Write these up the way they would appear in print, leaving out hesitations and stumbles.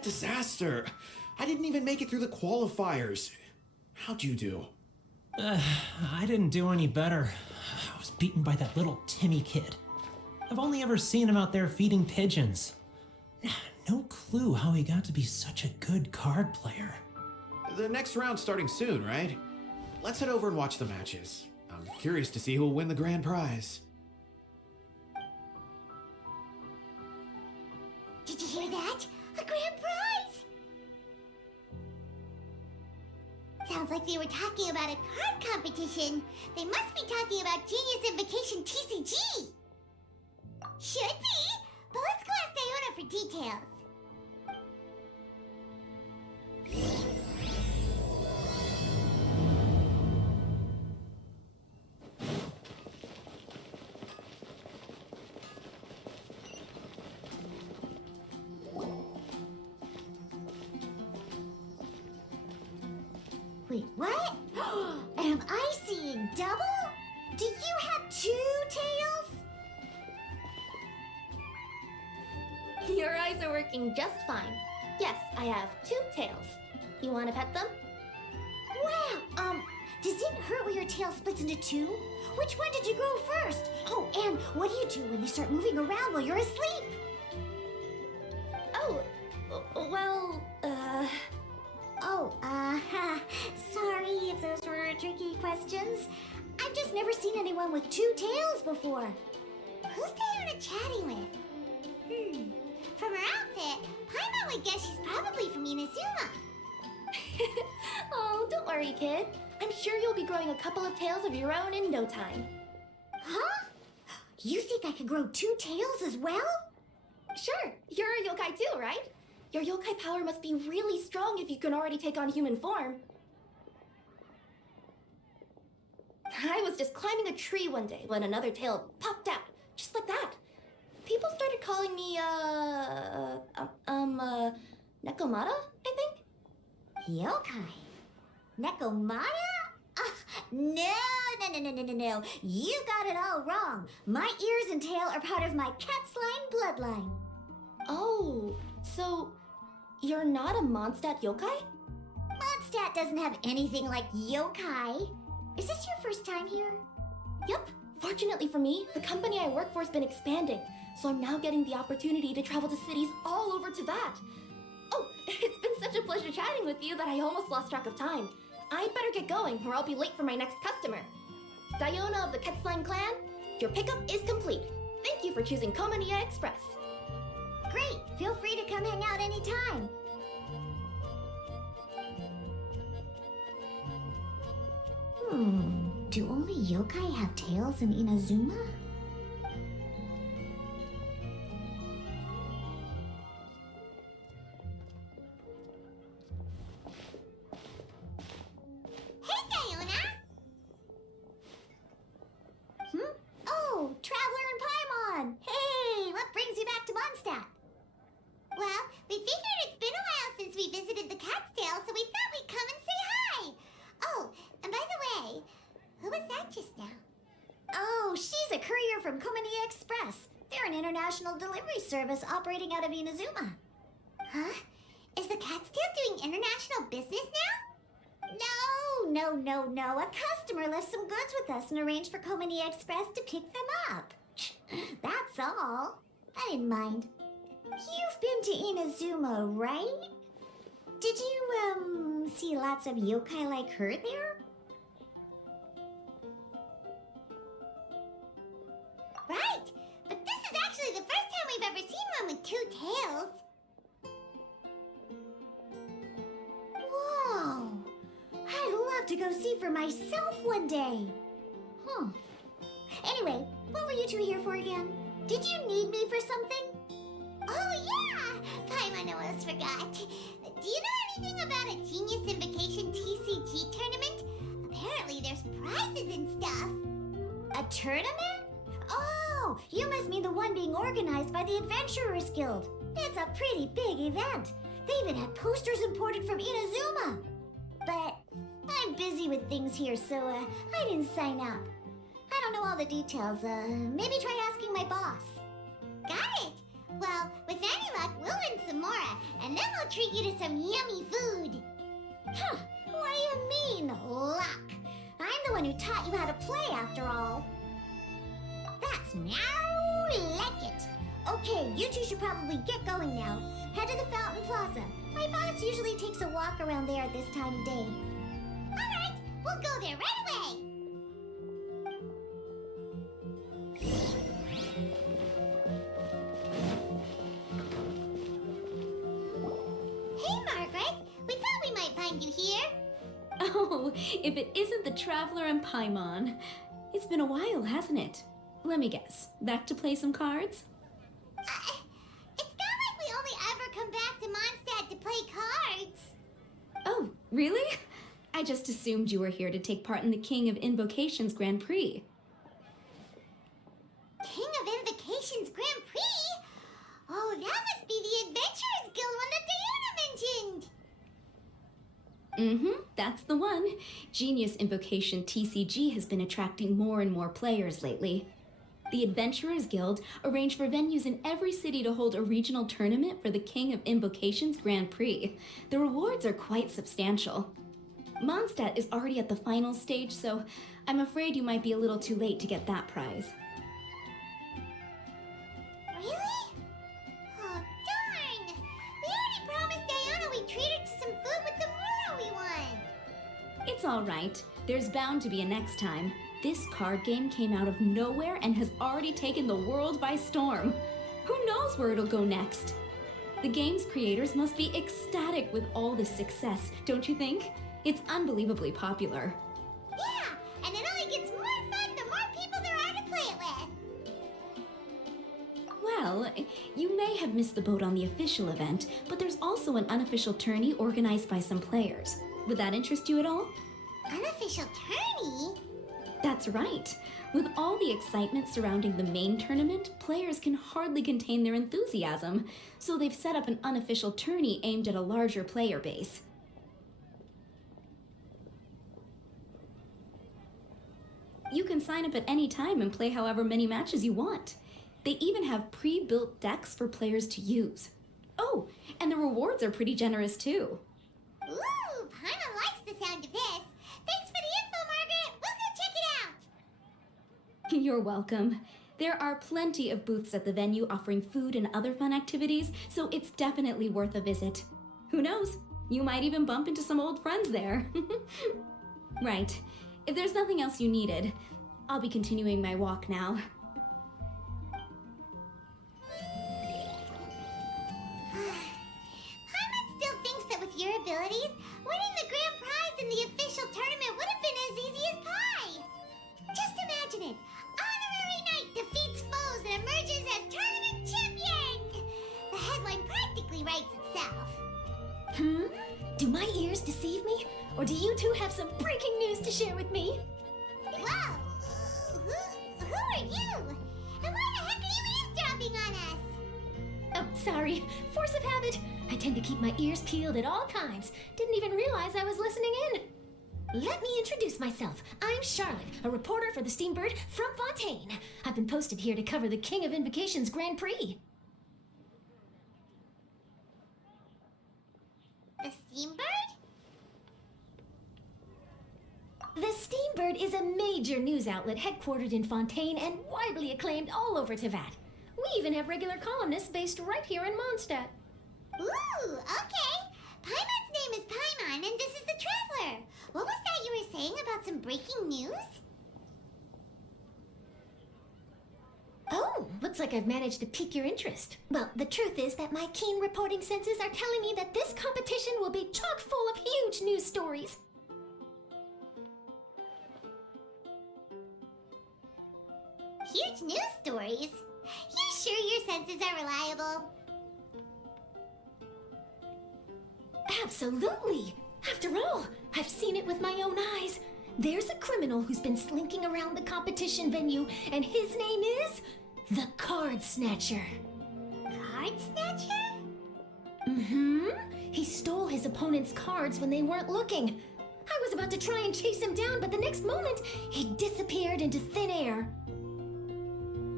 a disaster. I didn't even make it through the qualifiers. How'd you do? I didn't do any better. I was beaten by that little Timmy kid. I've only ever seen him out there feeding pigeons. No clue how he got to be such a good card player. The next round's starting soon, right? Let's head over and watch the matches. I'm curious to see who'll win the grand prize. Did you hear that? A grand prize! Sounds like they were talking about a card competition. They must be talking about Genius Invocation TCG. Should be, but let's go ask Diona for details. Wait, what? Am I seeing double? Do you have two tails? Your eyes are working just fine. Yes, I have two tails. You want to pet them? Wow, does it hurt when your tail splits into two? Which one did you grow first? Oh, and what do you do when they start moving around while you're asleep? Oh, well, sorry if those were tricky questions. I've just never seen anyone with two tails before. Who's Diona chatting with? From her outfit, Paimon would guess she's probably from Inazuma. Oh, don't worry, kid. I'm sure you'll be growing a couple of tails of your own in no time. Huh? You think I could grow two tails as well? Sure, you're a yokai too, right? Your yokai power must be really strong if you can already take on human form. I was just climbing a tree one day when another tail popped out, just like that. People started calling me, Nekomata, I think? Yokai? Nekomata? No. You got it all wrong. My ears and tail are part of my cat's line bloodline. Oh, so you're not a Mondstadt yokai? Mondstadt doesn't have anything like yokai. Is this your first time here? Yep. Fortunately for me, the company I work for has been expanding, so I'm now getting the opportunity to travel to cities all over to that. Oh, it's been such a pleasure chatting with you that I almost lost track of time. I'd better get going or I'll be late for my next customer. Diona of the Quetzline clan, your pickup is complete. Thank you for choosing Komania Express. Great! Feel free to come hang out anytime. Do only yokai have tails in Inazuma? Hey, Diona! Oh, Traveler and Paimon! Hey, what brings you back to Mondstadt? Well, we figured it's been a while since we visited the Cat's Tail, so we thought we'd come and say hi. Oh, and by the way, who was that just now? Oh, she's a courier from Komania Express. They're an international delivery service operating out of Inazuma. Huh? Is the Cat's Tail doing international business now? No. A customer left some goods with us and arranged for Komania Express to pick them up. That's all. I didn't mind. You've been to Inazuma, right? Did you, see lots of yokai like her there? Right, but this is actually the first time we've ever seen one with two tails. Whoa! I'd love to go see for myself one day. Anyway, what were you two here for again? Did you need me for something? Oh yeah! Paimon almost forgot. Do you know anything about a Genius Invocation TCG tournament? Apparently there's prizes and stuff. A tournament? Oh, you must mean the one being organized by the Adventurers Guild. It's a pretty big event. They even had posters imported from Inazuma. But I'm busy with things here, so I didn't sign up. I don't know all the details. Maybe try asking my boss. Got it. Well, with any luck, luck, we'll win some more, and then we'll treat you to some yummy food. Huh, what do you mean, luck? I'm the one who taught you how to play, after all. That's now like it. Okay, you two should probably get going now. Head to the Fountain Plaza. My boss usually takes a walk around there at this time of day. All right, we'll go there right away. Hey, Margaret. We thought we might find you here. Oh, if it isn't the Traveler and Paimon. It's been a while, hasn't it? Let me guess. Back to play some cards? It's not like we only ever come back to Mondstadt to play cards. Oh, really? I just assumed you were here to take part in the King of Invocations Grand Prix. King of Invocations Grand Prix? Oh, that must be the Adventurers Guild one that Diana mentioned. That's the one. Genius Invocation TCG has been attracting more and more players lately. The Adventurers Guild arranged for venues in every city to hold a regional tournament for the King of Invocations Grand Prix. The rewards are quite substantial. Mondstadt is already at the final stage, so I'm afraid you might be a little too late to get that prize. Really? Oh, darn! We already promised Diana we'd treat her to some food with the Muro we won. It's all right. There's bound to be a next time. This card game came out of nowhere and has already taken the world by storm. Who knows where it'll go next? The game's creators must be ecstatic with all this success, don't you think? It's unbelievably popular. Yeah, and it only gets more fun the more people there are to play it with. Well, you may have missed the boat on the official event, but there's also an unofficial tourney organized by some players. Would that interest you at all? Unofficial tourney? That's right. With all the excitement surrounding the main tournament, players can hardly contain their enthusiasm, so they've set up an unofficial tourney aimed at a larger player base. You can sign up at any time and play however many matches you want. They even have pre-built decks for players to use. Oh, and the rewards are pretty generous too. Ooh, Paimon likes the sound of this. Thanks for the info, Margaret. We'll go check it out. You're welcome. There are plenty of booths at the venue offering food and other fun activities, so it's definitely worth a visit. Who knows? You might even bump into some old friends there. Right. If there's nothing else you needed, I'll be continuing my walk now. Paimon still thinks that with your abilities, winning the grand prize in the official tournament would have been as easy as pie. Just imagine it. Honorary Knight defeats foes and emerges as tournament champion. The headline practically writes itself. Do my ears deceive me? Or do you two have some breaking news to share with me? Whoa! Who are you? And why the heck are you eavesdropping on us? Oh, sorry. Force of habit. I tend to keep my ears peeled at all times. Didn't even realize I was listening in. Let me introduce myself. I'm Charlotte, a reporter for the Steambird from Fontaine. I've been posted here to cover the King of Invocations Grand Prix. The Steambird? The Steambird is a major news outlet headquartered in Fontaine and widely acclaimed all over Tevat. We even have regular columnists based right here in Mondstadt. Ooh, okay. Paimon's name is Paimon, and this is the Traveler. What was that you were saying about some breaking news? Oh, looks like I've managed to pique your interest. Well, the truth is that my keen reporting senses are telling me that this competition will be chock full of huge news stories. Huge news stories? You sure your senses are reliable? Absolutely! After all, I've seen it with my own eyes. There's a criminal who's been slinking around the competition venue, and his name is the Card Snatcher. Card Snatcher? He stole his opponent's cards when they weren't looking. I was about to try and chase him down, but the next moment, he disappeared into thin air.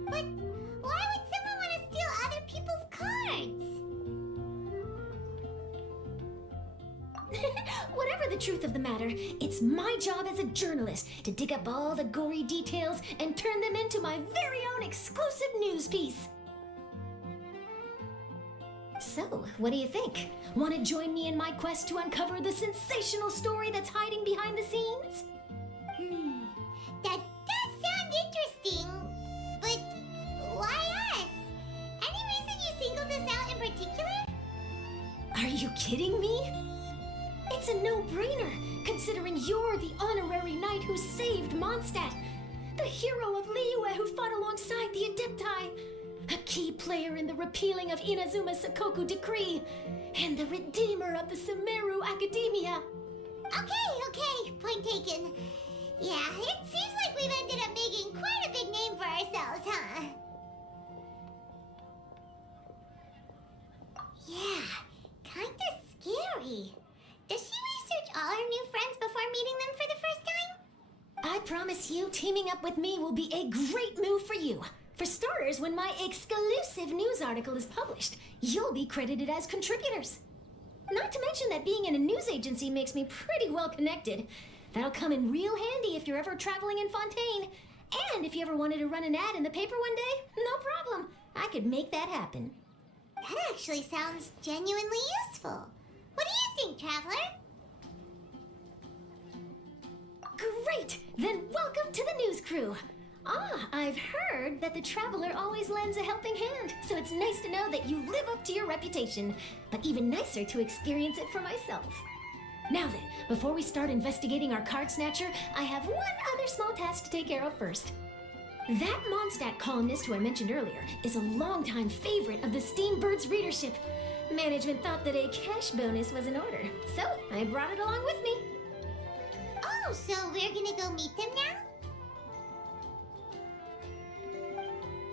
But why would someone want to steal other people's cards? Whatever the truth of the matter, it's my job as a journalist to dig up all the gory details and turn them into my very own exclusive news piece. So, what do you think? Want to join me in my quest to uncover the sensational story that's hiding behind the scenes? That does sound interesting, but why us? Any reason you singled us out in particular? Are you kidding me? It's a no-brainer, considering you're the honorary knight who saved Mondstadt, the hero of Liyue who fought alongside the Adepti, a key player in the repealing of Inazuma's Sakoku decree, and the redeemer of the Sumeru Academia. Okay, point taken. Yeah, it seems like we've ended up making quite a big name for ourselves, huh? Yeah, kinda scary. Does she research all her new friends before meeting them for the first time? I promise you, teaming up with me will be a great move for you. For starters, when my exclusive news article is published, you'll be credited as contributors. Not to mention that being in a news agency makes me pretty well connected. That'll come in real handy if you're ever traveling in Fontaine. And if you ever wanted to run an ad in the paper one day, no problem. I could make that happen. That actually sounds genuinely useful. What do you think, Traveler? Great! Then welcome to the news crew. I've heard that the Traveler always lends a helping hand, so it's nice to know that you live up to your reputation, but even nicer to experience it for myself. Now then, before we start investigating our card snatcher, I have one other small task to take care of first. That Mondstadt columnist who I mentioned earlier is a longtime favorite of the Steambird's readership. Management thought that a cash bonus was in order, so I brought it along with me. Oh, so we're gonna go meet them now?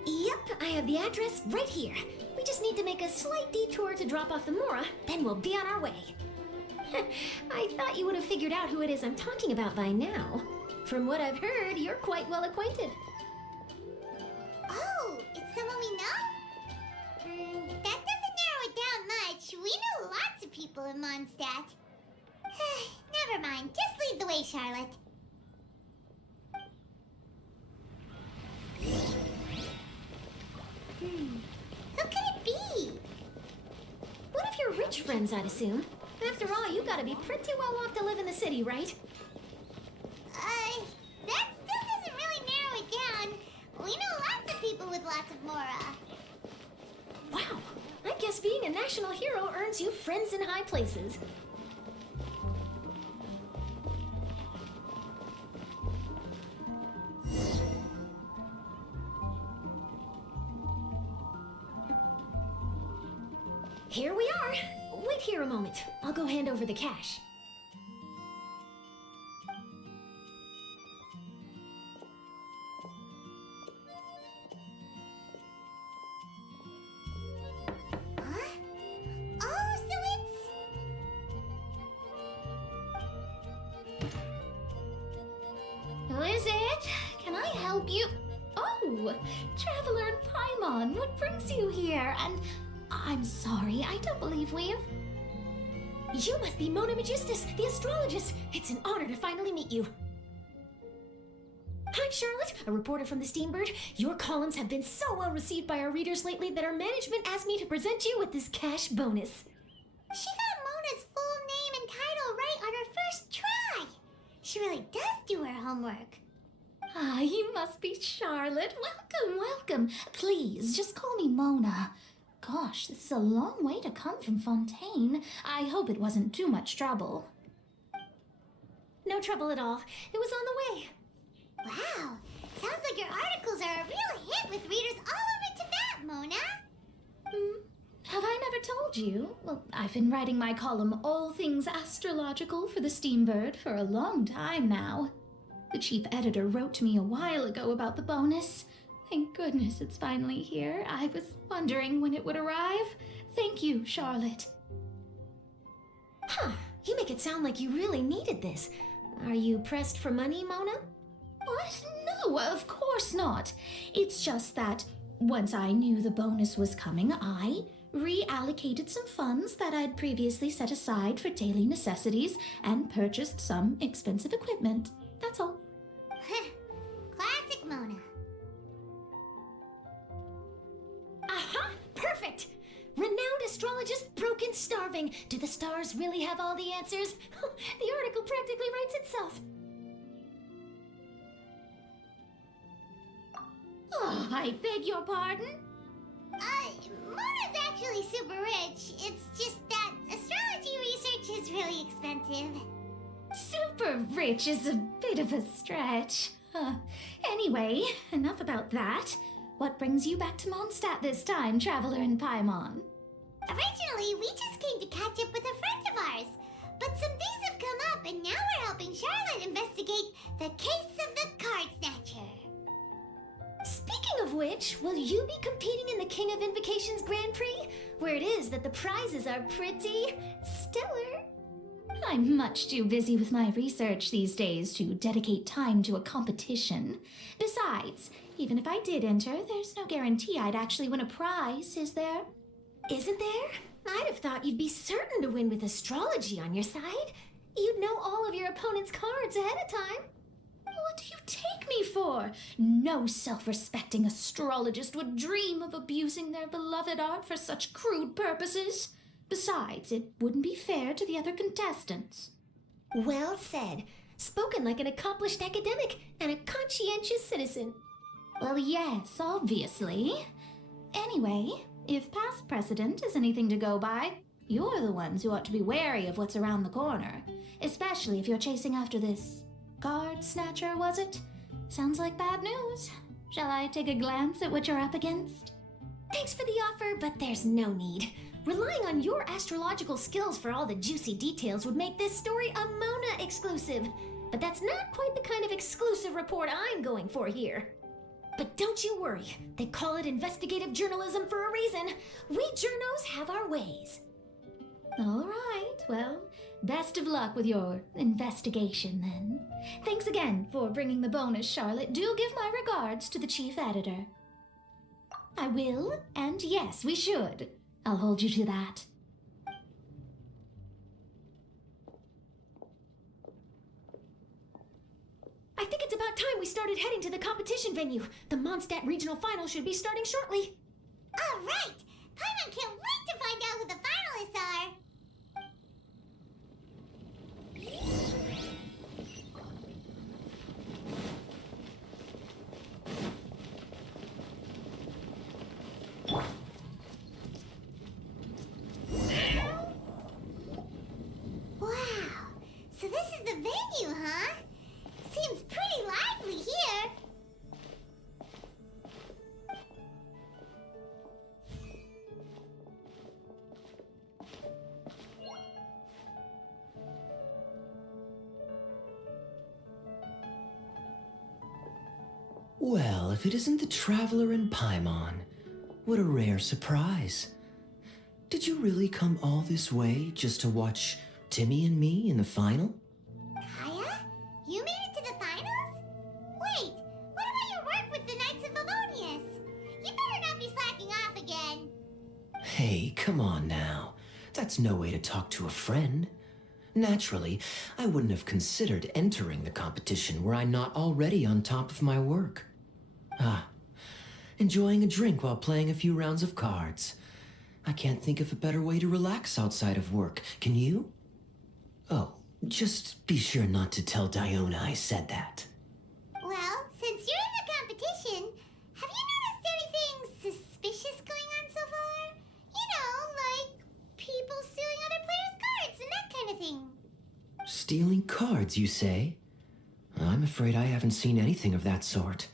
Yep, I have the address right here. We just need to make a slight detour to drop off the Mora, then we'll be on our way. I thought you would have figured out who it is I'm talking about by now. From what I've heard, you're quite well acquainted. Oh, it's someone we know? That doesn't narrow it down much. We know lots of people in Mondstadt. Never mind. Just lead the way, Charlotte. Who could it be? One of your rich friends, I'd assume. After all, you gotta be pretty well off to live in the city, right? That still doesn't really narrow it down. We know lots of people with lots of Mora. Wow, I guess being a national hero earns you friends in high places. Here we are. Wait here a moment. I'll go hand over the cash. Huh? Oh, so it's... Who is it? Can I help you? Oh, Traveler and Paimon, what brings you here? And I'm sorry, I don't believe we've... You must be Mona Magistus, the astrologist. It's an honor to finally meet you. I'm Charlotte, a reporter from the Steambird. Your columns have been so well received by our readers lately that our management asked me to present you with this cash bonus. She got Mona's full name and title right on her first try. She really does do her homework. Ah, you must be Charlotte. Welcome. Please, just call me Mona. Gosh, this is a long way to come from Fontaine. I hope it wasn't too much trouble. No trouble at all. It was on the way. Wow, sounds like your articles are a real hit with readers all over Tibet, Mona. Have I never told you? Well, I've been writing my column All Things Astrological for the Steambird for a long time now. The chief editor wrote to me a while ago about the bonus. Thank goodness it's finally here. I was wondering when it would arrive. Thank you, Charlotte. Huh, you make it sound like you really needed this. Are you pressed for money, Mona? What? No, of course not. It's just that once I knew the bonus was coming, I reallocated some funds that I'd previously set aside for daily necessities and purchased some expensive equipment. That's all. Classic Mona. Aha! Perfect! Renowned astrologist broken starving. Do the stars really have all the answers? The article practically writes itself. Oh, I beg your pardon? Mona's actually super rich. It's just that astrology research is really expensive. Super rich is a bit of a stretch. Anyway, enough about that. What brings you back to Mondstadt this time, Traveler in Paimon? Originally, we just came to catch up with a friend of ours. But some things have come up, and now we're helping Charlotte investigate the case of the Card Snatcher. Speaking of which, will you be competing in the King of Invocations Grand Prix? Where it is that the prizes are pretty stellar. I'm much too busy with my research these days to dedicate time to a competition. Besides, even if I did enter, there's no guarantee I'd actually win a prize, is there? Isn't there? I'd have thought you'd be certain to win with astrology on your side. You'd know all of your opponent's cards ahead of time. What do you take me for? No self-respecting astrologist would dream of abusing their beloved art for such crude purposes. Besides, it wouldn't be fair to the other contestants. Well said. Spoken like an accomplished academic and a conscientious citizen. Well, yes, obviously. Anyway, if past precedent is anything to go by, you're the ones who ought to be wary of what's around the corner. Especially if you're chasing after this card snatcher, was it? Sounds like bad news. Shall I take a glance at what you're up against? Thanks for the offer, but there's no need. Relying on your astrological skills for all the juicy details would make this story a Mona exclusive. But that's not quite the kind of exclusive report I'm going for here. But don't you worry, they call it investigative journalism for a reason. We journos have our ways. All right, well, best of luck with your investigation then. Thanks again for bringing the bonus, Charlotte. Do give my regards to the chief editor. I will, and yes, we should. I'll hold you to that. I think it's about time we started heading to the competition venue. The Mondstadt Regional Final should be starting shortly. All right! Paimon can't wait to find out who the finalists are! Wow! So this is the venue, huh? Seems pretty lively here. Well, if it isn't the Traveler in Paimon, what a rare surprise. Did you really come all this way just to watch Timmy and me in the final? Kaya? You made it to the finals? Wait, what about your work with the Knights of Favonius? You better not be slacking off again. Hey, come on now. That's no way to talk to a friend. Naturally, I wouldn't have considered entering the competition were I not already on top of my work. Enjoying a drink while playing a few rounds of cards. I can't think of a better way to relax outside of work. Can you? Oh, just be sure not to tell Diona I said that. Well, since you're in the competition, have you noticed anything suspicious going on so far? You know, like people stealing other players' cards and that kind of thing. Stealing cards, you say? I'm afraid I haven't seen anything of that sort.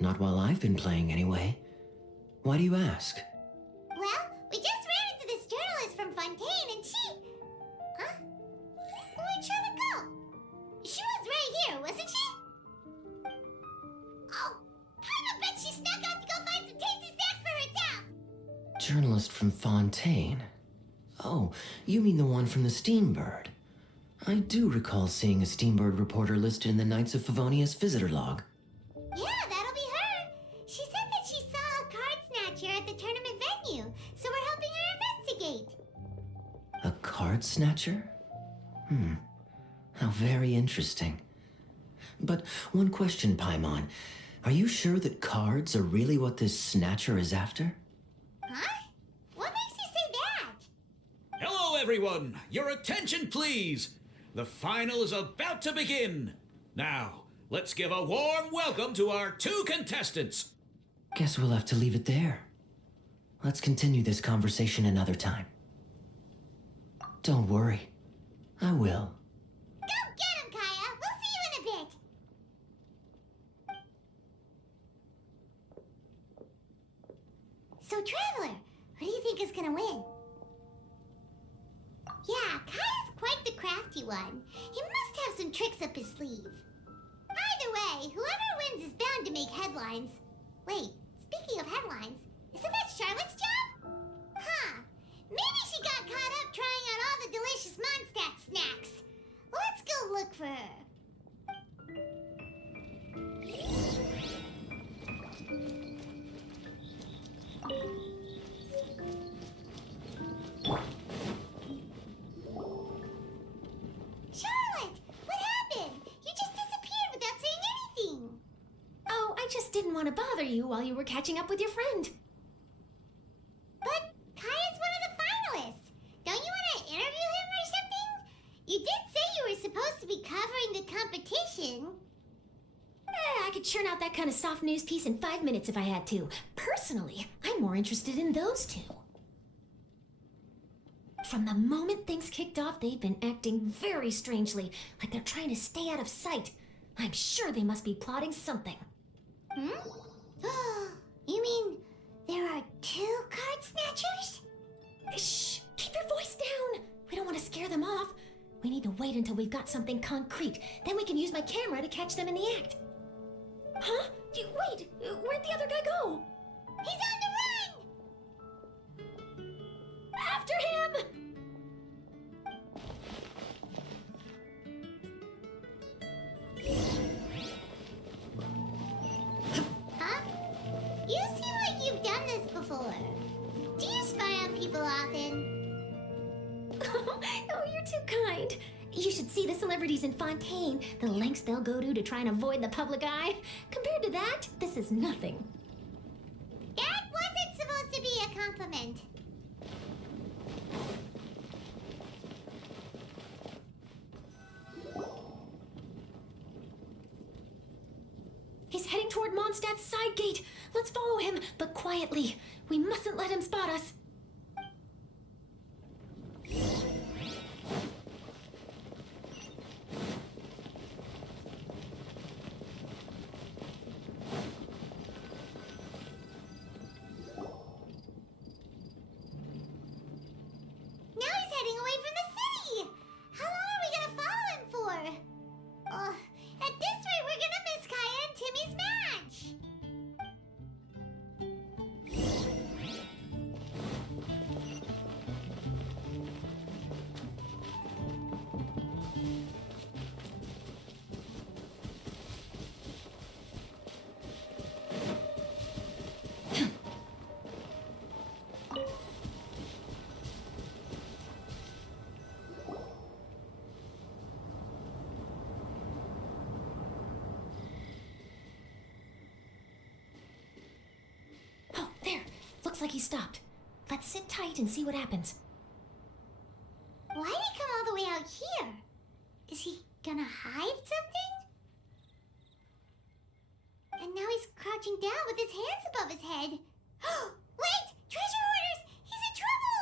Not while I've been playing, anyway. Why do you ask? Well, we just ran into this journalist from Fontaine and she... Huh? Where'd Charlotte go? She was right here, wasn't she? Oh, I bet she snuck out to go find some tasty snacks for herself! Journalist from Fontaine. Oh, you mean the one from the Steambird. I do recall seeing a Steambird reporter listed in the Knights of Favonius visitor log. Yeah, that'll be her. She said that she saw a card snatcher at the tournament venue, so we're helping card snatcher? How very interesting. But one question, Paimon. Are you sure that cards are really what this snatcher is after? Huh? What makes you say that? Hello, everyone! Your attention, please! The final is about to begin! Now, let's give a warm welcome to our 2 contestants! Guess we'll have to leave it there. Let's continue this conversation another time. Don't worry. I will. Go get him, Kaya! We'll see you in a bit! So, Traveler, who do you think is gonna win? Yeah, Kaya's quite the crafty one. He must have some tricks up his sleeve. Either way, whoever wins is bound to make headlines. Wait, speaking of headlines, isn't that Charlotte's job? Huh. Maybe she got caught up trying out all the delicious Mondstadt snacks. Let's go look for her. Charlotte! What happened? You just disappeared without saying anything. Oh, I just didn't want to bother you while you were catching up with your friend. But Kaya's one of the finalists. Don't you want to interview him or something? You did say you were supposed to be covering the competition. I could churn out that kind of soft news piece in 5 minutes if I had to. Personally, I'm more interested in those 2. From the moment things kicked off, they've been acting very strangely, like they're trying to stay out of sight. I'm sure they must be plotting something. You mean there are 2 card snatchers? Shh! Keep your voice down! We don't want to scare them off. We need to wait until we've got something concrete. Then we can use my camera to catch them in the act. Huh? Wait! Where'd the other guy go? He's on the run! After him! Huh? You seem like you've done this before. Do you spy on people often? Oh, you're too kind. You should see the celebrities in Fontaine, the lengths they'll go to try and avoid the public eye. Compared to that, this is nothing. That wasn't supposed to be a compliment. He's heading toward Mondstadt's side gate. Let's follow him, but quietly. We mustn't let him spot us. Now he's heading away from the city! How long are we gonna follow him for? At this rate, we're gonna miss Kaya and Timmy's match! Oh, there. Looks like he stopped. Let's sit tight and see what happens. Why'd he come all the way out here? Is he gonna hide something? And now he's crouching down with his hands above his head. Wait! Treasure hoarders! He's in trouble!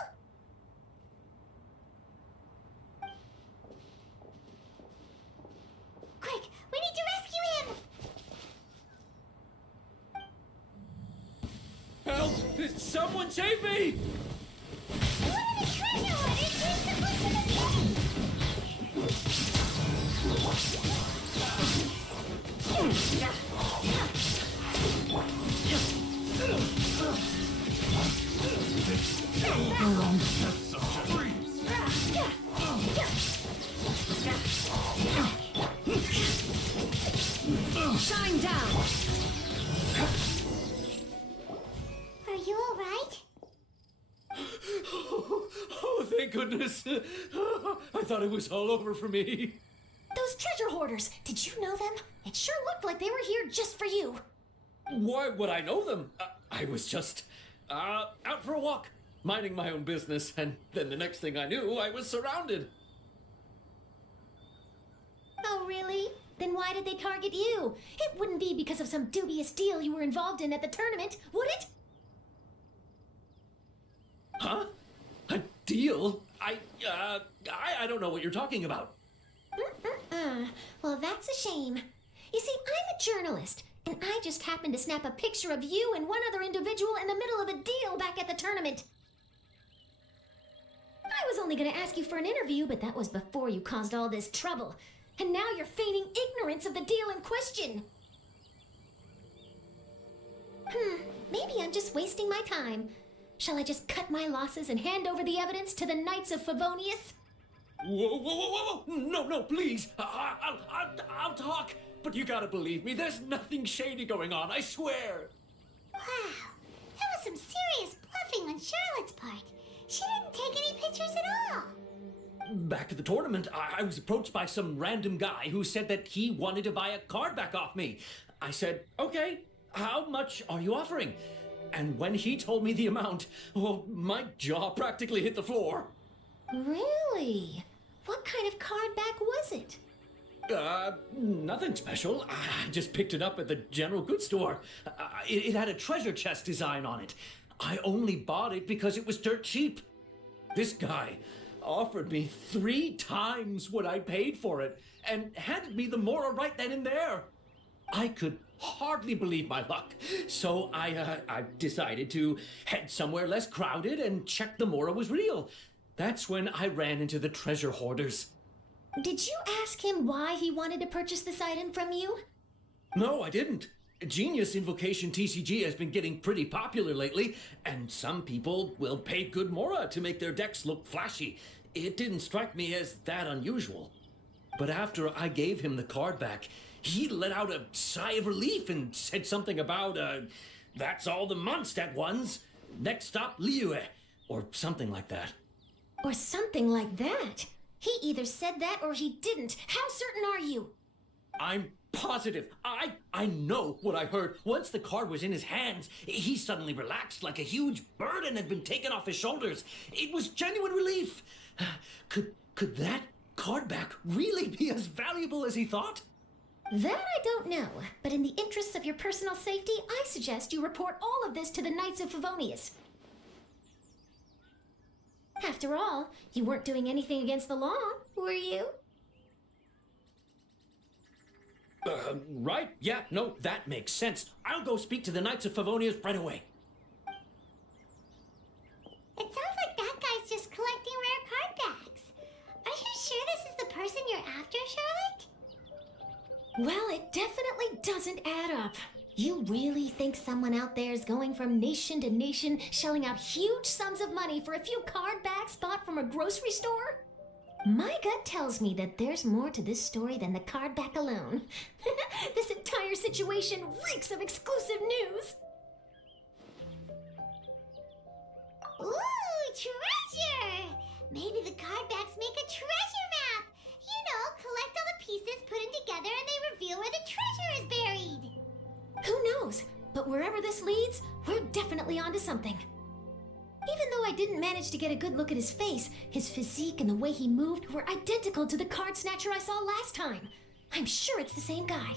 Quick! We need to rescue him! Help! Someone save me! One of the treasure hoarders came to push to the city! Shine down! Are you alright? Oh, thank goodness. I thought it was all over for me. Those treasure hoarders, did you know them? It sure looked like they were here just for you. Why would I know them? I was just out for a walk, minding my own business, and then the next thing I knew, I was surrounded. Oh, really? Then why did they target you? It wouldn't be because of some dubious deal you were involved in at the tournament, would it? Huh? A deal? I don't know what you're talking about. Well, that's a shame. You see, I'm a journalist, and I just happened to snap a picture of you and one other individual in the middle of a deal back at the tournament. I was only going to ask you for an interview, but that was before you caused all this trouble. And now you're feigning ignorance of the deal in question. Maybe I'm just wasting my time. Shall I just cut my losses and hand over the evidence to the Knights of Favonius? Whoa. No, please. I'll talk. But you gotta believe me, there's nothing shady going on, I swear. Wow, that was some serious bluffing on Charlotte's part. She didn't take any pictures at all. Back at the tournament, I was approached by some random guy who said that he wanted to buy a card back off me. I said, okay, how much are you offering? And when he told me the amount, oh, my jaw practically hit the floor. Really? What kind of card back was it? Nothing special. I just picked it up at the general goods store. It had a treasure chest design on it. I only bought it because it was dirt cheap. This guy offered me 3 times what I paid for it and handed me the Mora right then and there. I could hardly believe my luck, so I decided to head somewhere less crowded and check the Mora was real. That's when I ran into the treasure hoarders. Did you ask him why he wanted to purchase this item from you? No, I didn't. Genius Invocation TCG has been getting pretty popular lately, and some people will pay good Mora to make their decks look flashy. It didn't strike me as that unusual. But after I gave him the card back, he let out a sigh of relief and said something about, that's all the Mondstadt ones. Next stop, Liyue, or something like that. Or something like that? He either said that or he didn't. How certain are you? I'm positive. I know what I heard. Once the card was in his hands, he suddenly relaxed like a huge burden had been taken off his shoulders. It was genuine relief. Could that card back really be as valuable as he thought? That I don't know, but in the interests of your personal safety, I suggest you report all of this to the Knights of Favonius. After all, you weren't doing anything against the law, were you? Right? Yeah, no, that makes sense. I'll go speak to the Knights of Favonius right away. It sounds like that guy's just collecting rare card backs. Are you sure this is the person you're after, Charlotte? Well, it definitely doesn't add up. You really think someone out there is going from nation to nation, shelling out huge sums of money for a few card backs bought from a grocery store? My gut tells me that there's more to this story than the card back alone. This entire situation reeks of exclusive news. Ooh, treasure! Maybe the card backs make a treasure map. You know, collect all the pieces, put them together, and they reveal where the treasure is buried. Who knows? But wherever this leads, we're definitely onto something. Even though I didn't manage to get a good look at his face, his physique and the way he moved were identical to the card snatcher I saw last time. I'm sure it's the same guy.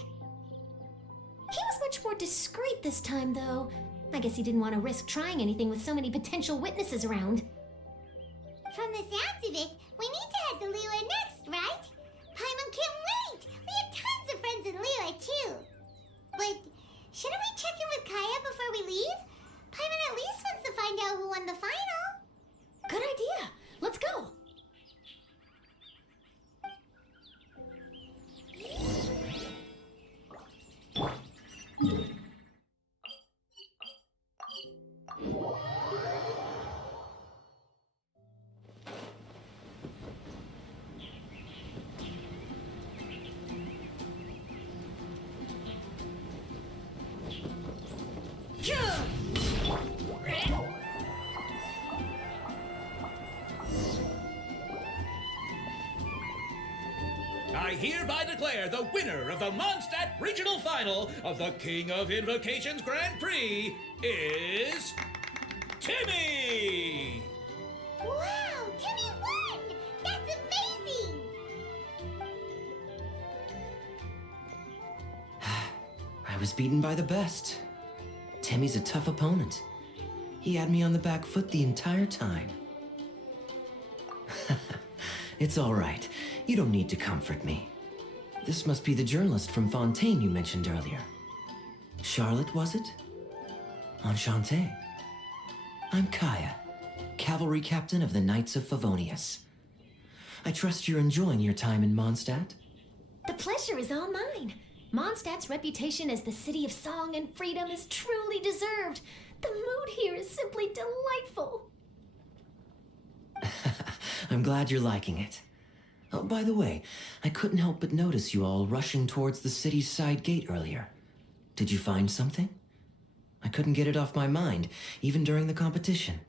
He was much more discreet this time, though. I guess he didn't want to risk trying anything with so many potential witnesses around. From the sounds of it, we need to head to Liyue next, right? Paimon can't wait! We have tons of friends in Liyue, too. But shouldn't we check in with Kaya before we leave? Paimon at least wants to find out who won the final. Good idea. Let's go. hereby declare the winner of the Mondstadt Regional Final of the King of Invocations Grand Prix is... Timmy! Wow, Timmy won! That's amazing! I was beaten by the best. Timmy's a tough opponent. He had me on the back foot the entire time. It's all right. You don't need to comfort me. This must be the journalist from Fontaine you mentioned earlier. Charlotte, was it? Enchanté. I'm Kaya, cavalry captain of the Knights of Favonius. I trust you're enjoying your time in Mondstadt? The pleasure is all mine. Mondstadt's reputation as the city of song and freedom is truly deserved. The mood here is simply delightful. I'm glad you're liking it. Oh, by the way, I couldn't help but notice you all rushing towards the city's side gate earlier. Did you find something? I couldn't get it off my mind, even during the competition.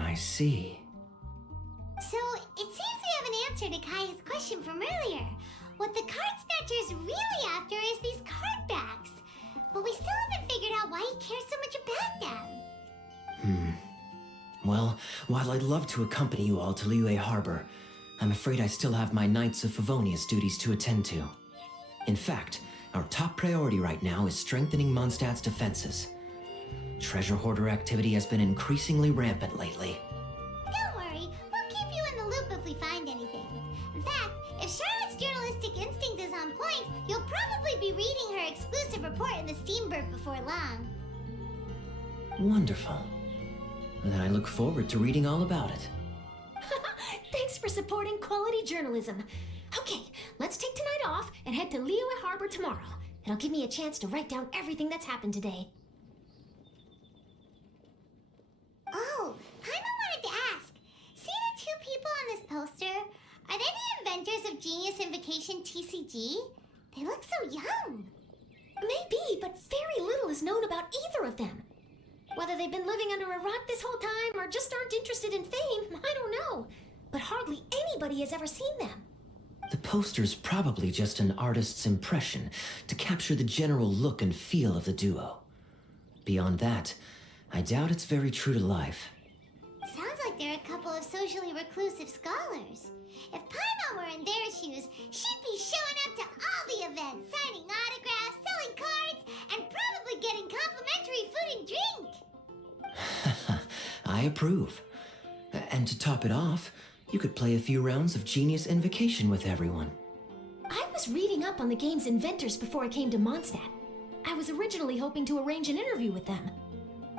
I see. So, it seems we have an answer to Kaya's question from earlier. What the card snatcher's really after is these card backs. But we still haven't figured out why he cares so much about them. Well, while I'd love to accompany you all to Liyue Harbor, I'm afraid I still have my Knights of Favonius duties to attend to. In fact, our top priority right now is strengthening Mondstadt's defenses. Treasure hoarder activity has been increasingly rampant lately. Don't worry, we'll keep you in the loop if we find anything. In fact, if Charlotte's journalistic instinct is on point, you'll probably be reading her exclusive report in the Steambird before long. Wonderful. Then I look forward to reading all about it. Thanks for supporting quality journalism. Okay, let's take tonight off and head to Liyue Harbor tomorrow. It'll give me a chance to write down everything that's happened today. Oh, Paimon wanted to ask. See the two people on this poster? Are they the inventors of Genius Invocation TCG? They look so young. Maybe, but very little is known about either of them. Whether they've been living under a rock this whole time or just aren't interested in fame, I don't know. But hardly anybody has ever seen them. The poster's probably just an artist's impression to capture the general look and feel of the duo. Beyond that, I doubt it's very true to life. Sounds like they're a couple of socially reclusive scholars. If Paimon were in their shoes, she'd be showing up to all the events, signing autographs, selling cards, and probably getting complimentary food and drink. I approve. And to top it off, you could play a few rounds of Genius Invocation with everyone. I was reading up on the game's inventors before I came to Mondstadt. I was originally hoping to arrange an interview with them.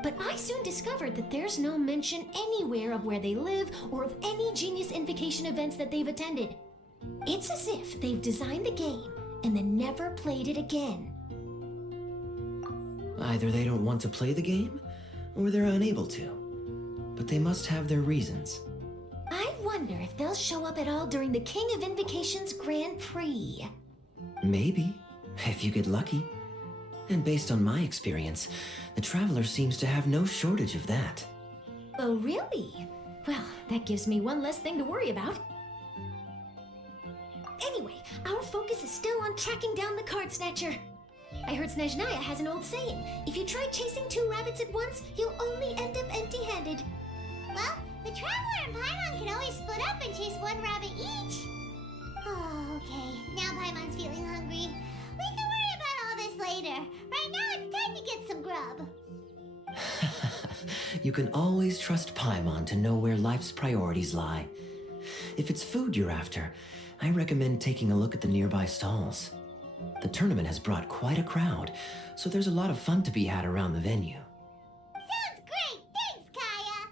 But I soon discovered that there's no mention anywhere of where they live or of any Genius Invocation events that they've attended. It's as if they've designed the game and then never played it again. Either they don't want to play the game, or they're unable to. But they must have their reasons. I wonder if they'll show up at all during the King of Invocation's Grand Prix. Maybe, if you get lucky. And based on my experience, the Traveler seems to have no shortage of that. Oh, really? Well, that gives me one less thing to worry about. Anyway, our focus is still on tracking down the card snatcher. I heard Snezhnaya has an old saying. If you try chasing two rabbits at once, you'll only end up empty-handed. Well, the Traveler and Paimon can always split up and chase one rabbit each. Oh, okay. Now Paimon's feeling hungry. We can worry about all this later. Right now, it's time to get some grub. You can always trust Paimon to know where life's priorities lie. If it's food you're after, I recommend taking a look at the nearby stalls. The tournament has brought quite a crowd, so there's a lot of fun to be had around the venue. Sounds great! Thanks, Kaya!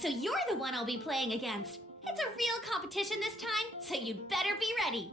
So you're the one I'll be playing against. It's a real competition this time, so you'd better be ready.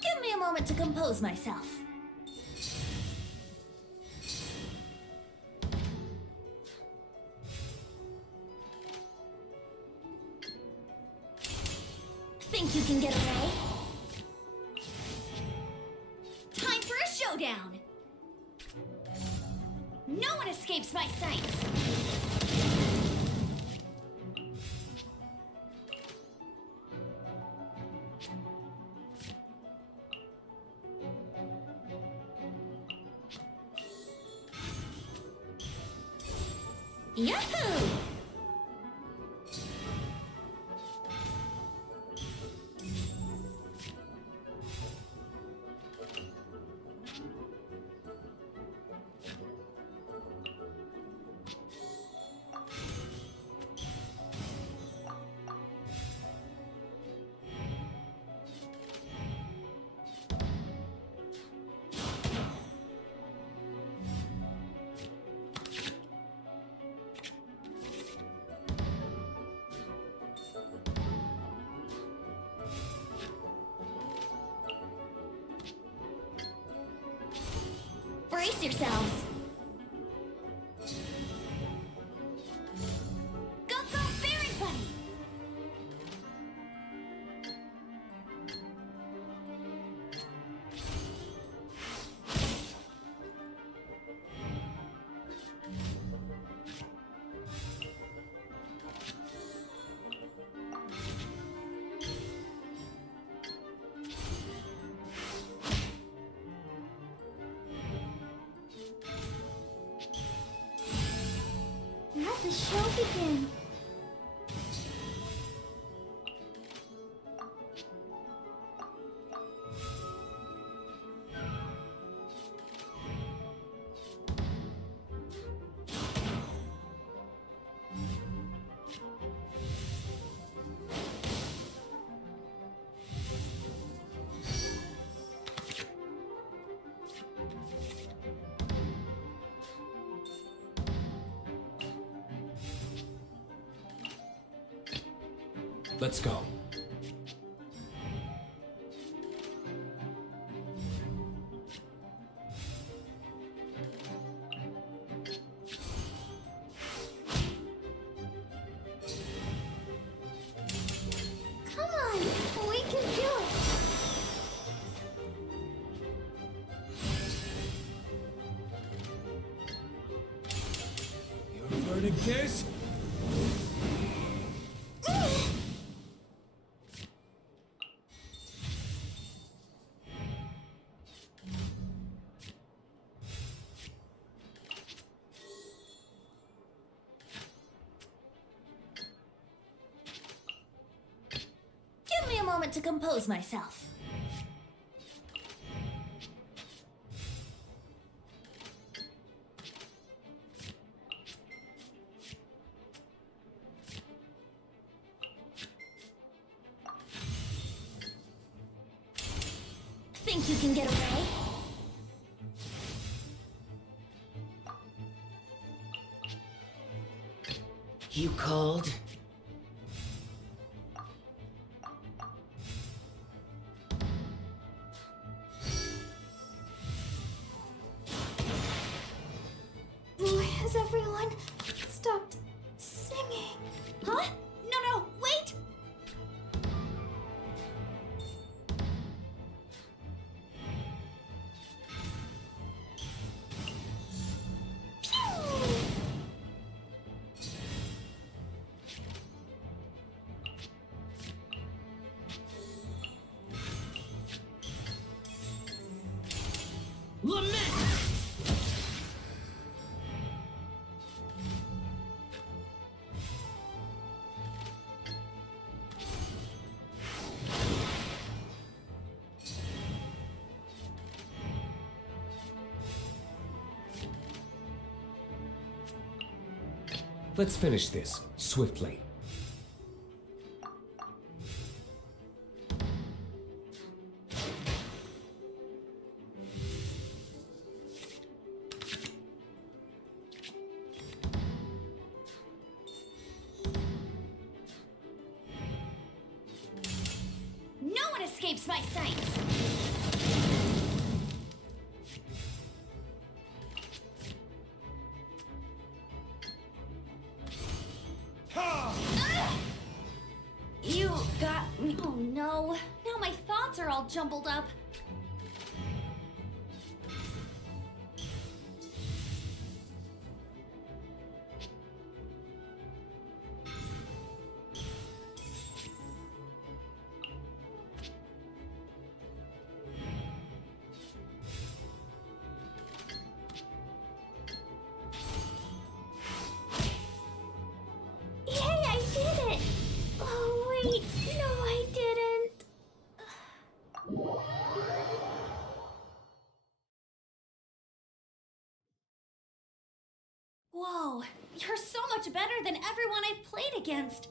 Give me a moment to compose myself. Think you can get away? Time for a showdown! No one escapes my sights! Yahoo! Brace yourselves! Go, go, Fairy Bunny! Let the show begin. Let's go. Come on, we can do it. Your verdict is? Give me a moment to compose myself. Think you can get away? You called? Has everyone stopped singing? Huh? No, wait! Let's finish this swiftly. No one escapes my sights! You got me. Oh no. Now my thoughts are all jumbled up. Hey, I did it! Oh, wait. No, I didn't. Whoa, you're so much better than everyone I've played against.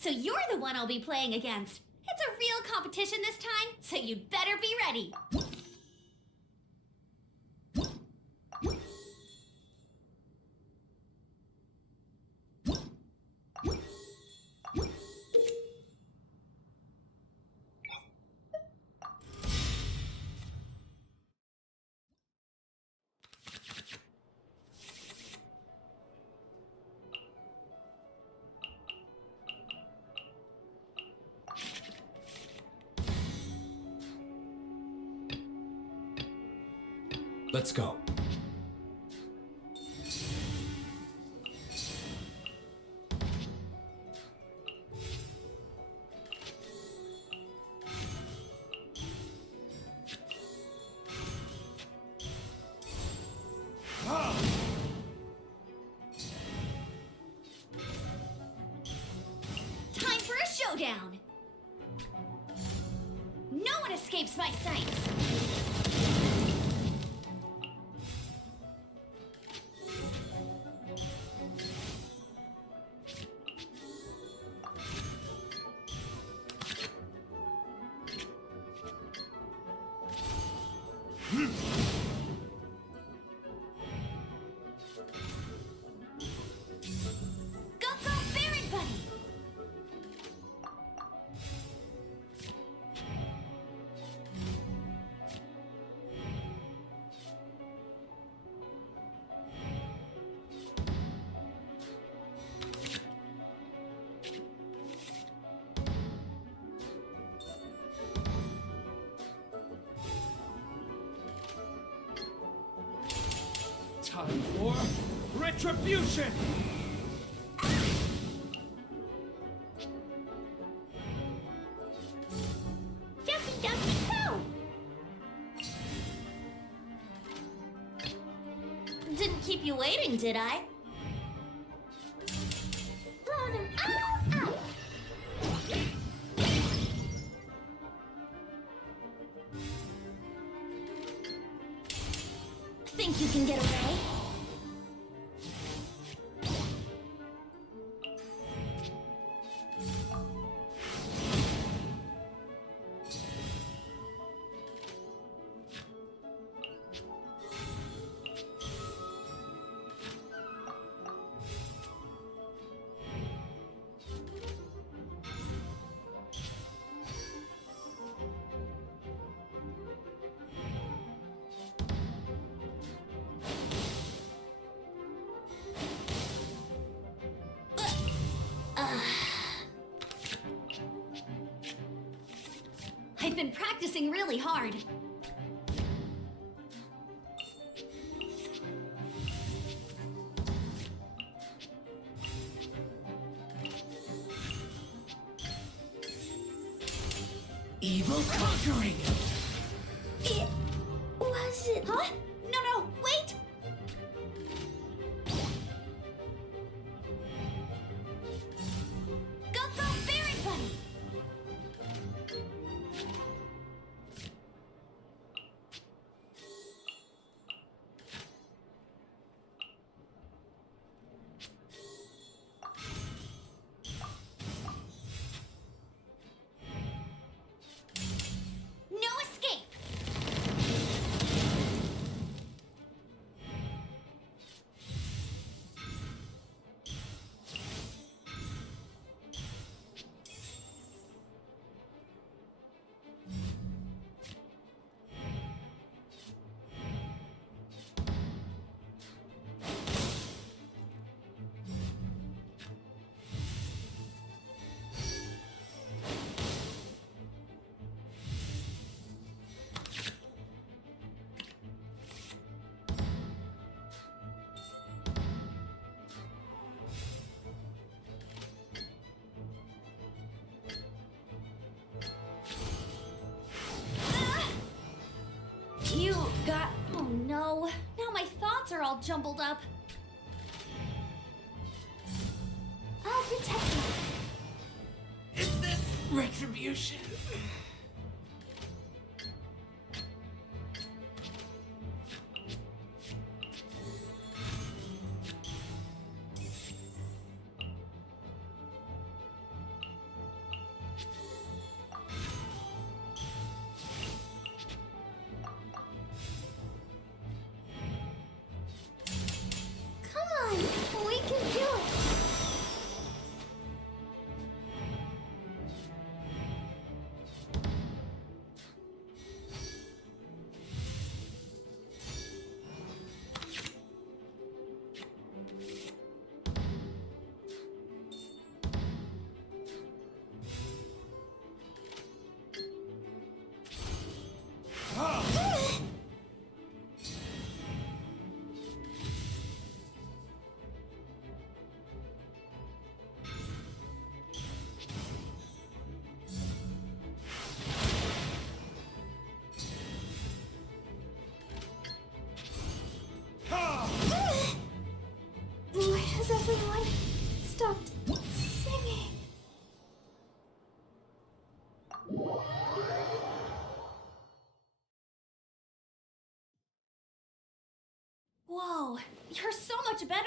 So you're the one I'll be playing against. It's a real competition this time, so you'd better be ready. Let's go. Time for a showdown. No one escapes my sights. Go, go, Baron Buddy! Time for retribution! Jumpy, jumpy, go! Didn't keep you waiting, did I? think you can get away? I've been practicing really hard. Evil conquering! Was it? Huh? No, wait! Go, Berry Bunny! No escape! You got... Oh no. Now my thoughts are all jumbled up. I'll protect us. Is this retribution? Come on. We can do it. Why has everyone stopped singing? Whoa, you're so much better.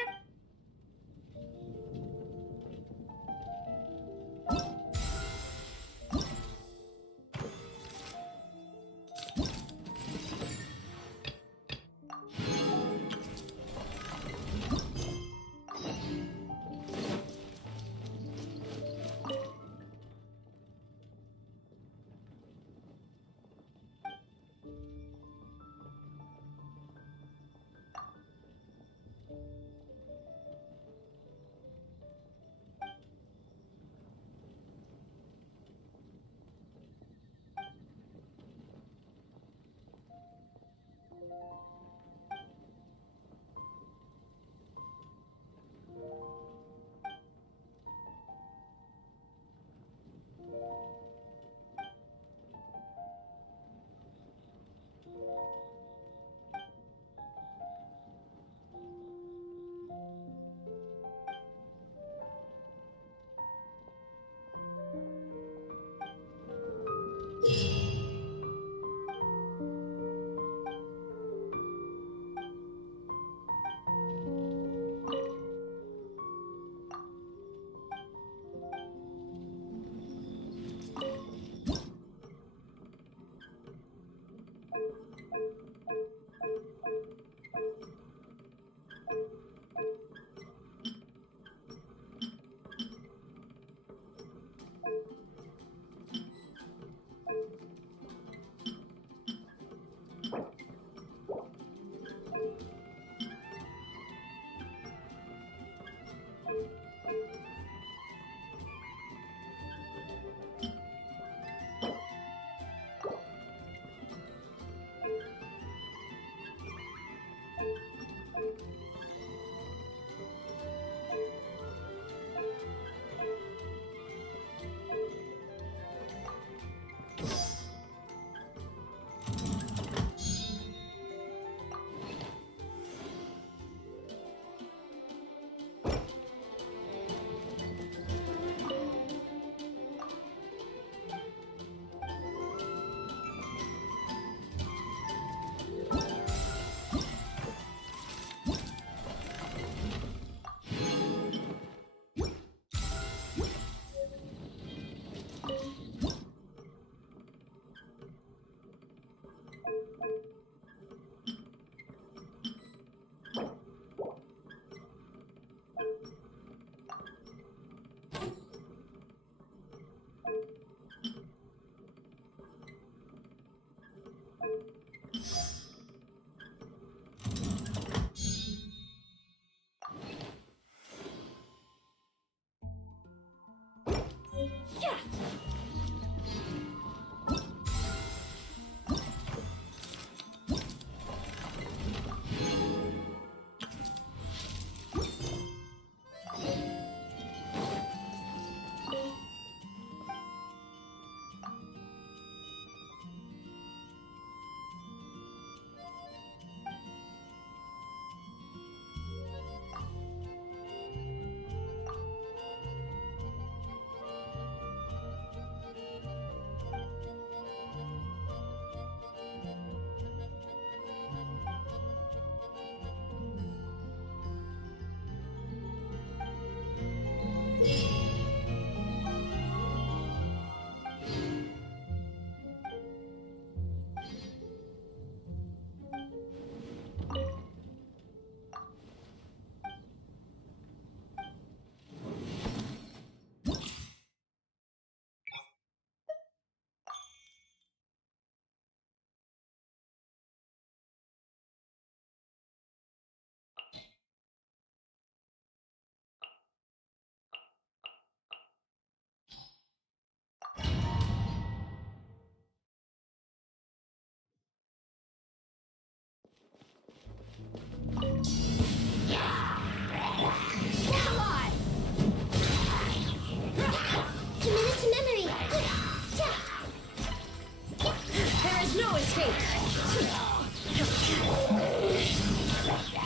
escape.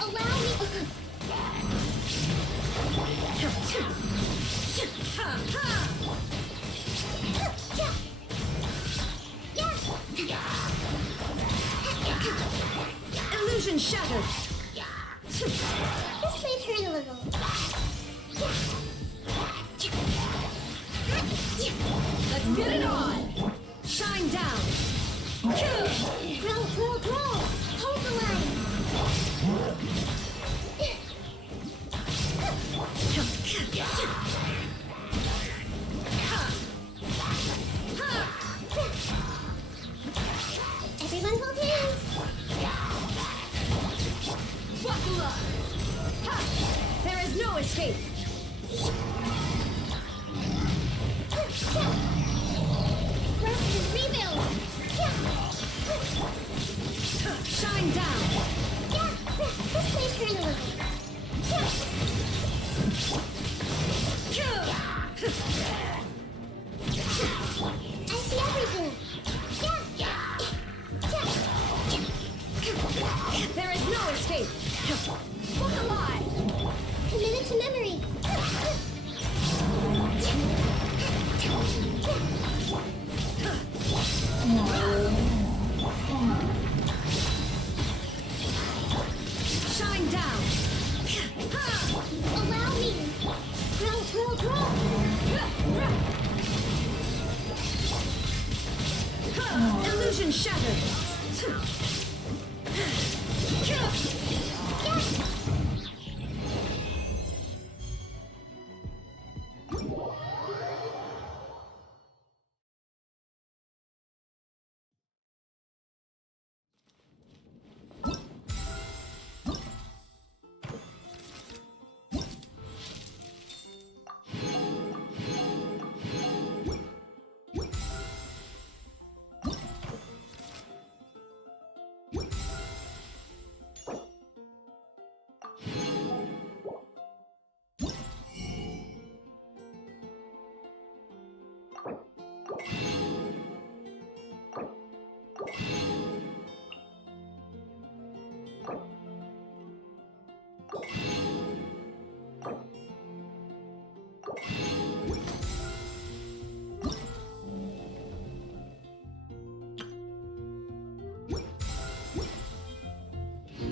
Allow me. Illusion shattered. This may hurt a little. Let's get it on. Shine down. Grow. Hold the line. Everyone hold hands. Buckle up. There is no escape. Rest and rebuild. Shine down. This may hurt a little. I see everything. There is no escape. Look alive. Committed to memory. Shine down. Allow me. Grow. Illusion shattered.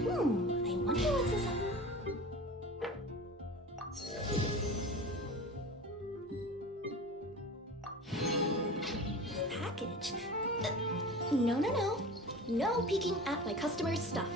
I wonder what's this. This package. No. No peeking at my customers' stuff.